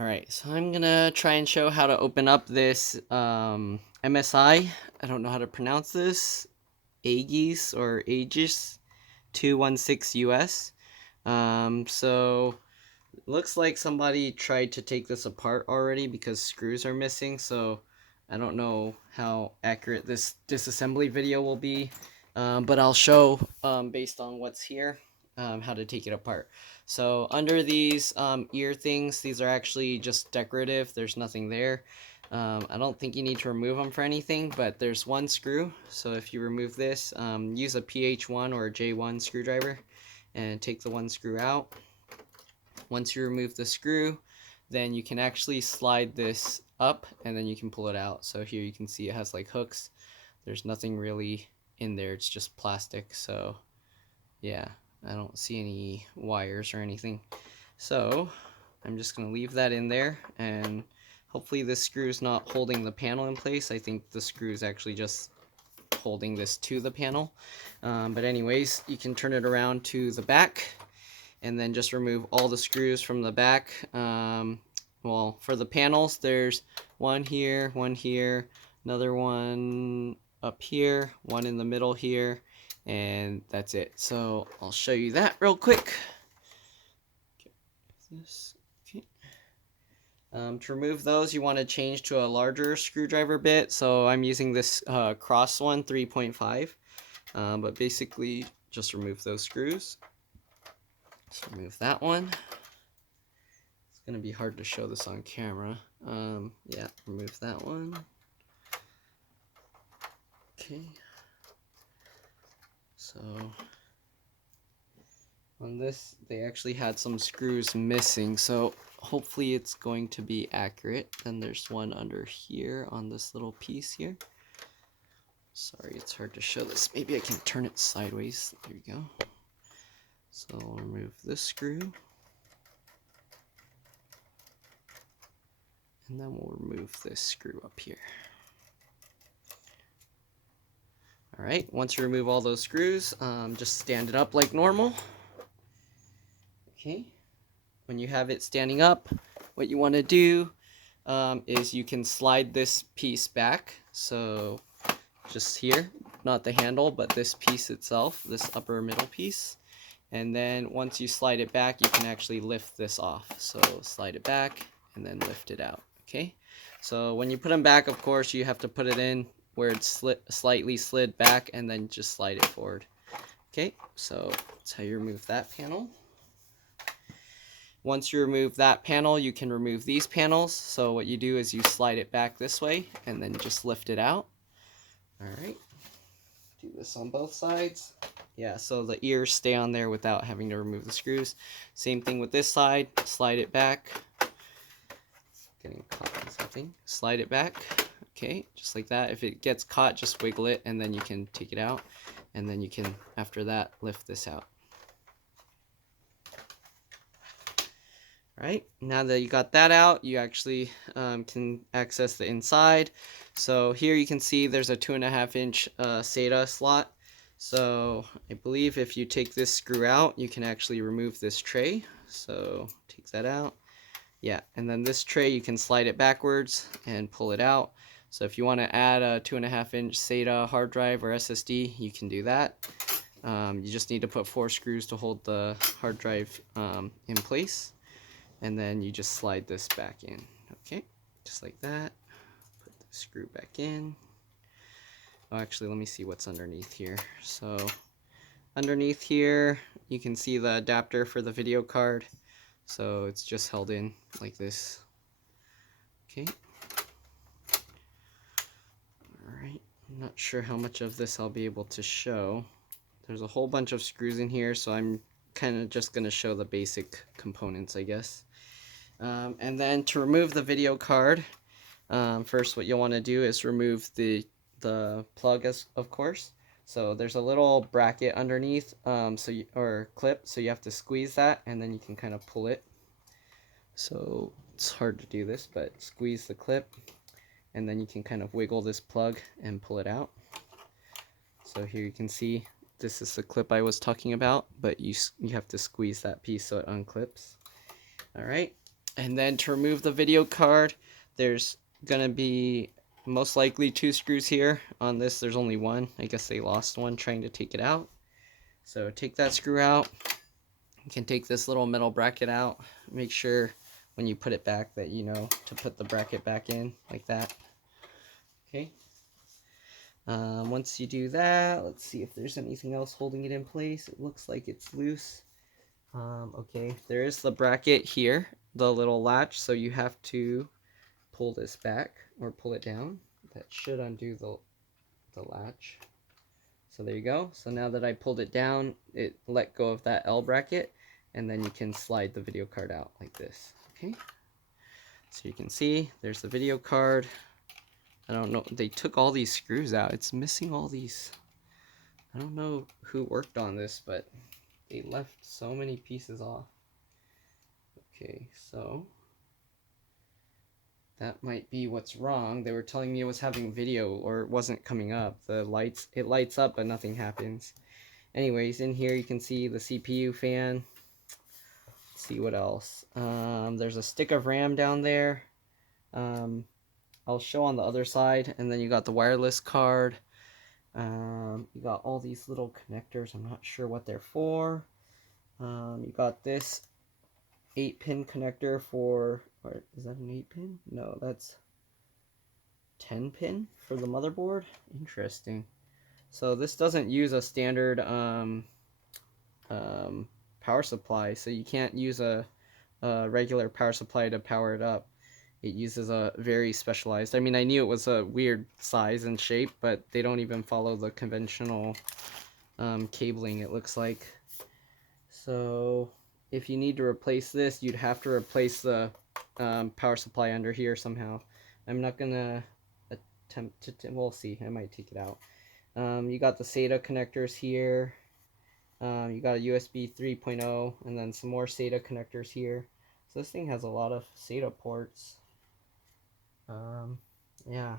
Alright, so I'm gonna try and show how to open up this MSI. I don't know how to pronounce this. Aegis or Aegis 216 US. So it looks like somebody tried to take this apart already because screws are missing. So I don't know how accurate this disassembly video will be, but I'll show based on what's here how to take it apart. So under these ear things, these are actually just decorative. There's nothing there. I don't think you need to remove them for anything, but there's one screw. So if you remove this, use a PH1 or a J1 screwdriver and take the one screw out. Once you remove the screw, then you can actually slide this up and then you can pull it out. So here you can see it has like hooks. There's nothing really in there. It's just plastic. So yeah, I don't see any wires or anything. So I'm just going to leave that in there, and hopefully this screw is not holding the panel in place. I think the screw is actually just holding this to the panel. But anyways, you can turn it around to the back and then just remove all the screws from the back. Well, for the panels, there's one here, another one up here, one in the middle here, and that's it. So I'll show you that real quick. Okay. To remove those, you want to change to a larger screwdriver bit. So I'm using this cross one, 3.5. But basically, just remove those screws. Let's remove that one. It's going to be hard to show this on camera. Yeah, remove that one. Okay. So on this, they actually had some screws missing, so hopefully it's going to be accurate. Then there's one under here on this little piece here. Sorry, it's hard to show this. Maybe I can turn it sideways. There you go. So I'll remove this screw. And then we'll remove this screw up here. Alright, once you remove all those screws, just stand it up like normal. Okay, when you have it standing up, what you want to do is you can slide this piece back. So just here, not the handle, but this piece itself, this upper middle piece. And then once you slide it back, you can actually lift this off. So slide it back and then lift it out. Okay, so when you put them back, of course, you have to put it in where it's slightly slid back and then just slide it forward. Okay, so that's how you remove that panel. Once you remove that panel, you can remove these panels. So what you do is you slide it back this way and then just lift it out. Alright, do this on both sides. Yeah, so the ears stay on there without having to remove the screws. Same thing with this side, slide it back. Getting caught on something. Slide it back. Okay, just like that. If it gets caught, just wiggle it and then you can take it out. And then you can, after that, lift this out. Right, now that you got that out, you actually can access the inside. So here you can see there's a 2.5-inch SATA slot. So I believe if you take this screw out, you can actually remove this tray. So take that out. Yeah, and then this tray, you can slide it backwards and pull it out. So if you want to add a 2.5-inch SATA hard drive or SSD, you can do that. You just need to put 4 screws to hold the hard drive in place. And then you just slide this back in. Okay, just like that. Put the screw back in. Oh, actually, let me see what's underneath here. So underneath here, you can see the adapter for the video card. So it's just held in like this. Okay. Alright, I'm not sure how much of this I'll be able to show. There's a whole bunch of screws in here, so I'm kind of just going to show the basic components, I guess. And then to remove the video card, first what you'll want to do is remove the plug, of course. So there's a little bracket underneath, or clip, so you have to squeeze that, and then you can kind of pull it. So it's hard to do this, but squeeze the clip, and then you can kind of wiggle this plug and pull it out. So here you can see this is the clip I was talking about, but you have to squeeze that piece so it unclips. All right. And then to remove the video card, there's gonna be most likely 2 screws here. On this, there's only one. I guess they lost one trying to take it out. So take that screw out. You can take this little metal bracket out. Make sure when you put it back that you know to put the bracket back in like that. Okay. Once you do that, let's see if there's anything else holding it in place. It looks like it's loose. Okay, there is the bracket here, the little latch, so you have to pull this back or pull it down. That should undo the latch. So there you go. So now that I pulled it down, it let go of that L bracket, and then you can slide the video card out like this. Okay, so you can see there's the video card. I don't know, they took all these screws out. It's missing all these. I don't know who worked on this, but they left so many pieces off. Okay, so that might be what's wrong. They were telling me it was having video or it wasn't coming up. The lights, it lights up but nothing happens. Anyways, in here you can see the CPU fan. Let's see what else. There's a stick of RAM down there. I'll show on the other side, and then you got the wireless card. You got all these little connectors. I'm not sure what they're for. You got this 8-pin connector for, or is that an 8-pin? No, that's 10-pin for the motherboard. Interesting. So this doesn't use a standard power supply, so you can't use a regular power supply to power it up. It uses a very specialized, I mean, I knew it was a weird size and shape, but they don't even follow the conventional cabling, it looks like. So if you need to replace this, you'd have to replace the power supply under here somehow. I'm not gonna attempt to, we'll see, I might take it out. You got the SATA connectors here. You got a USB 3.0 and then some more SATA connectors here. So this thing has a lot of SATA ports. Yeah,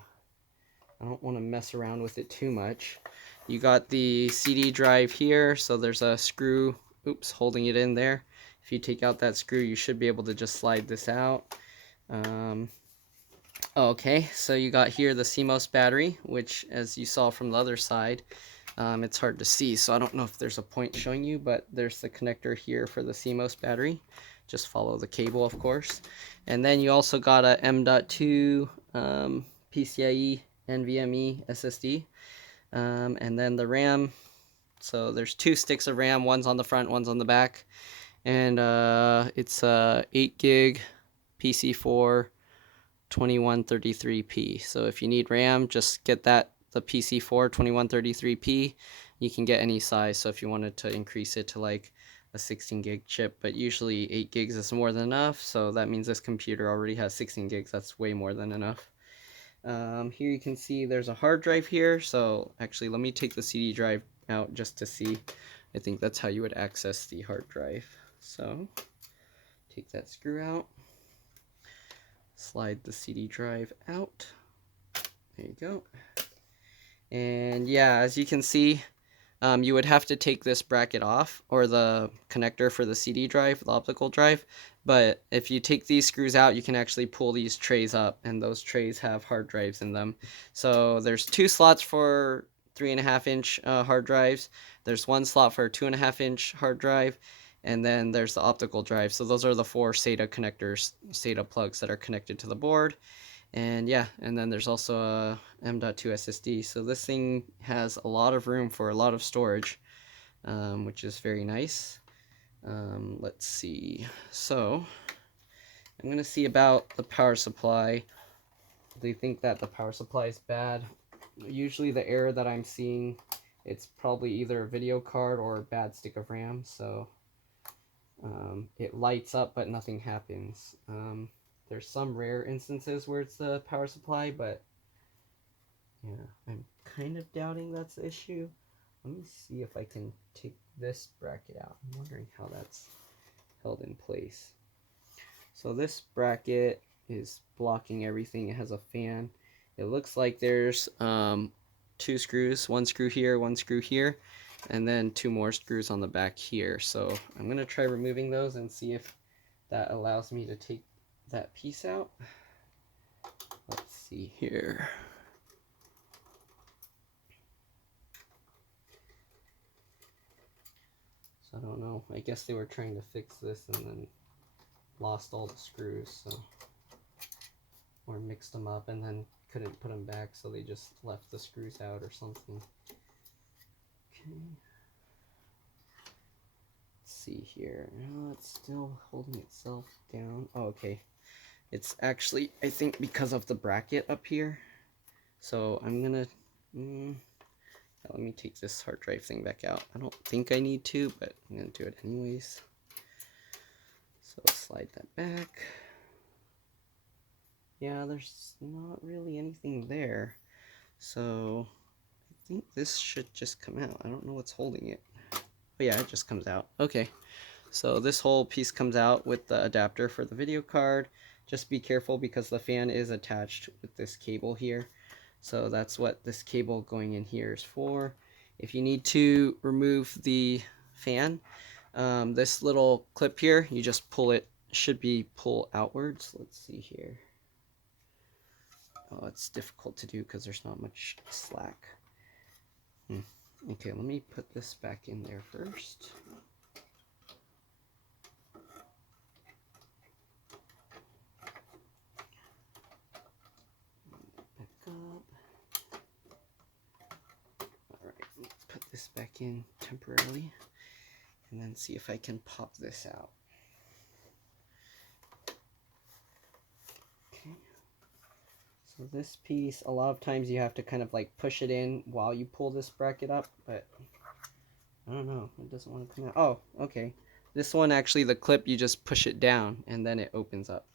I don't want to mess around with it too much. You got the CD drive here, so there's a screw, oops, holding it in there. If you take out that screw, you should be able to just slide this out. Okay, so you got here the CMOS battery, which as you saw from the other side, it's hard to see, so I don't know if there's a point showing you, but there's the connector here for the CMOS battery. Just follow the cable, of course. And then you also got a M.2 PCIe NVMe SSD. And then the RAM. So there's 2 sticks of RAM. One's on the front, one's on the back. And it's a 8 gig PC4 2133p. So if you need RAM, just get that, the PC4 2133p. You can get any size. So if you wanted to increase it to like a 16 gig chip, but usually 8 gigs is more than enough, so that means this computer already has 16 gigs. That's way more than enough. Here you can see there's a hard drive here, so actually let me take the CD drive out just to see. I think that's how you would access the hard drive. So take that screw out, slide the CD drive out, there you go. And yeah, as you can see, you would have to take this bracket off, or the connector for the CD drive, the optical drive, but if you take these screws out, you can actually pull these trays up, and those trays have hard drives in them. So there's 2 slots for 3.5-inch hard drives, there's 1 slot for a 2.5-inch hard drive, and then there's the optical drive. So those are the 4 SATA connectors, SATA plugs that are connected to the board. And yeah, and then there's also a M.2 SSD. So this thing has a lot of room for a lot of storage, which is very nice. Let's see. So I'm going to see about the power supply. They think that the power supply is bad. Usually the error that I'm seeing, it's probably either a video card or a bad stick of RAM. So it lights up, but nothing happens. There's some rare instances where it's the power supply, but yeah, I'm kind of doubting that's the issue. Let me see if I can take this bracket out. I'm wondering how that's held in place. So this bracket is blocking everything. It has a fan. It looks like there's 2 screws, 1 screw here, 1 screw here, and then 2 more screws on the back here. So I'm going to try removing those and see if that allows me to take that piece out. Let's see here. So I don't know. I guess they were trying to fix this and then lost all the screws, so, or mixed them up and then couldn't put them back, so they just left the screws out or something. Okay. Let's see here. Oh, it's still holding itself down. Oh, okay. It's actually, I think, because of the bracket up here. So I'm gonna, let me take this hard drive thing back out. I don't think I need to, but I'm gonna do it anyways. So slide that back. Yeah, there's not really anything there. So I think this should just come out. I don't know what's holding it. Oh yeah, it just comes out. Okay. So this whole piece comes out with the adapter for the video card. Just be careful because the fan is attached with this cable here. So that's what this cable going in here is for. If you need to remove the fan, this little clip here, you just pull it. Should be pull outwards. Let's see here. Oh, it's difficult to do because there's not much slack. Okay, let me put this back in there first. Back up. Alright, let's put this back in temporarily and then see if I can pop this out. Okay. So this piece, a lot of times you have to kind of like push it in while you pull this bracket up, but I don't know, it doesn't want to come out. Oh, okay. This one, actually, the clip, you just push it down and then it opens up.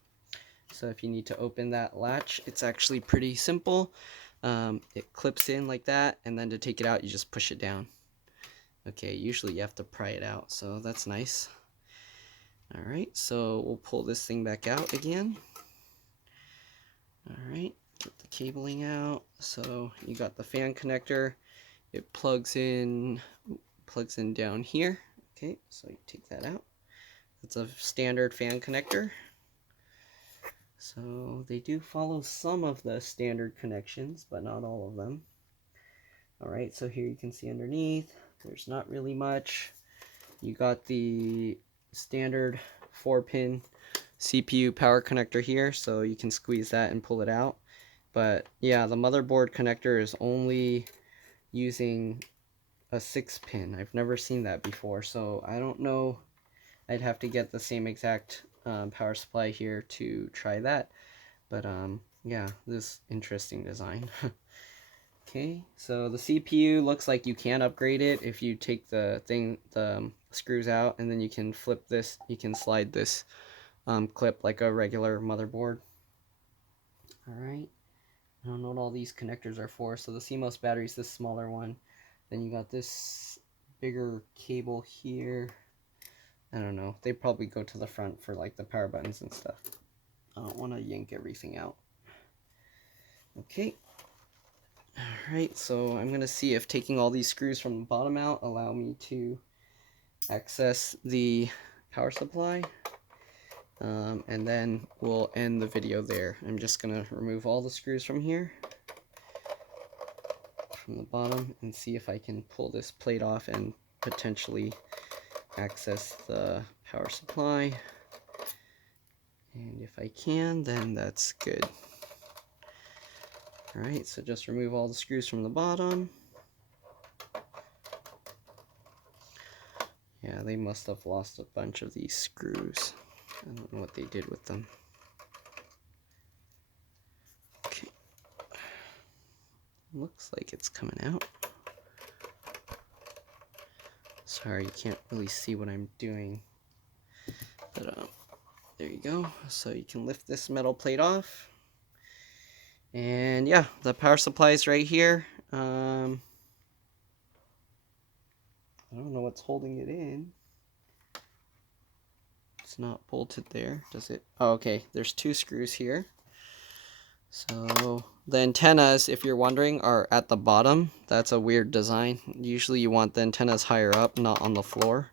So if you need to open that latch, it's actually pretty simple. It clips in like that, and then to take it out, you just push it down. Okay, usually you have to pry it out, so that's nice. Alright, so we'll pull this thing back out again. Alright, get the cabling out. So you got the fan connector. It plugs in down here. Okay, so you take that out. It's a standard fan connector. So they do follow some of the standard connections, but not all of them. Alright, so here you can see underneath, there's not really much. You got the standard 4-pin CPU power connector here, so you can squeeze that and pull it out. But yeah, the motherboard connector is only using a 6-pin. I've never seen that before, so I don't know. I'd have to get the same exact power supply here to try that. But yeah, this interesting design. Okay, so the CPU looks like you can upgrade it if you take the screws out, and then you can flip this, you can slide this clip like a regular motherboard. Alright, I don't know what all these connectors are for. So the CMOS battery is this smaller one. Then you got this bigger cable here. I don't know, they probably go to the front for like the power buttons and stuff. I don't want to yank everything out. Okay. Alright, so I'm going to see if taking all these screws from the bottom out allow me to access the power supply. And then we'll end the video there. I'm just going to remove all the screws from here, from the bottom, and see if I can pull this plate off and potentially access the power supply. And if I can, then that's good. Alright, so just remove all the screws from the bottom. Yeah, they must have lost a bunch of these screws. I don't know what they did with them. Okay. Looks like it's coming out. Sorry, you can't really see what I'm doing. But there you go. So you can lift this metal plate off. And yeah, the power supply is right here. I don't know what's holding it in. It's not bolted there, does it? Oh, okay, there's two screws here. So the antennas, if you're wondering, are at the bottom. That's a weird design. Usually you want the antennas higher up, not on the floor.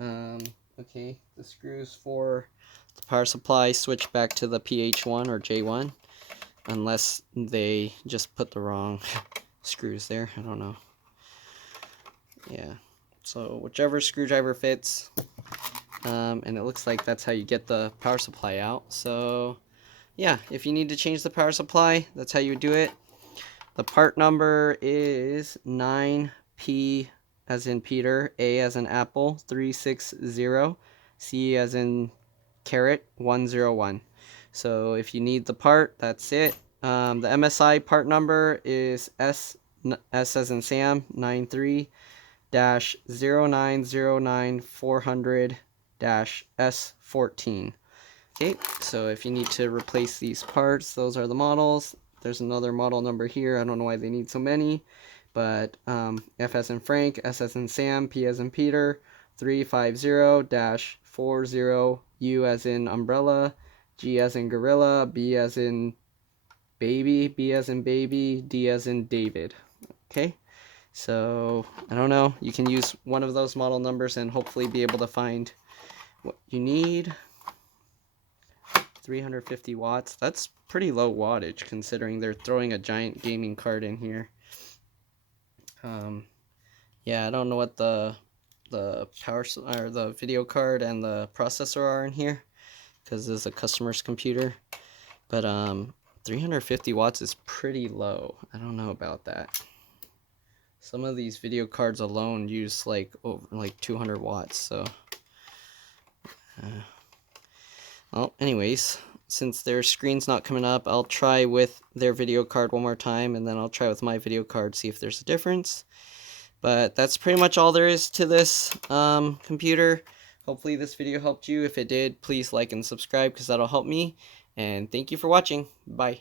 Okay, the screws for the power supply switch back to the PH1 or J1, unless they just put the wrong screws there. I don't know. Yeah, so whichever screwdriver fits, and it looks like that's how you get the power supply out. So yeah, if you need to change the power supply, that's how you do it. The part number is 9P as in Peter, A as in Apple, 360, C as in carrot, 101. So if you need the part, that's it. The MSI part number is S as in Sam, 93-0909400-S14. Okay, so if you need to replace these parts, those are the models. There's another model number here. I don't know why they need so many, but F as in Frank, S as in Sam, P as in Peter, 350-40, U as in umbrella, G as in gorilla, B as in baby, B as in baby, D as in David. Okay, so I don't know. You can use one of those model numbers and hopefully be able to find what you need. 350 watts. That's pretty low wattage considering they're throwing a giant gaming card in here. Yeah, I don't know what the power or the video card and the processor are in here because this is a customer's computer. But 350 watts is pretty low. I don't know about that. Some of these video cards alone use like over 200 watts. So. Well, anyways, since their screen's not coming up, I'll try with their video card one more time, and then I'll try with my video card, see if there's a difference. But that's pretty much all there is to this computer. Hopefully this video helped you. If it did, please like and subscribe because that'll help me. And thank you for watching. Bye.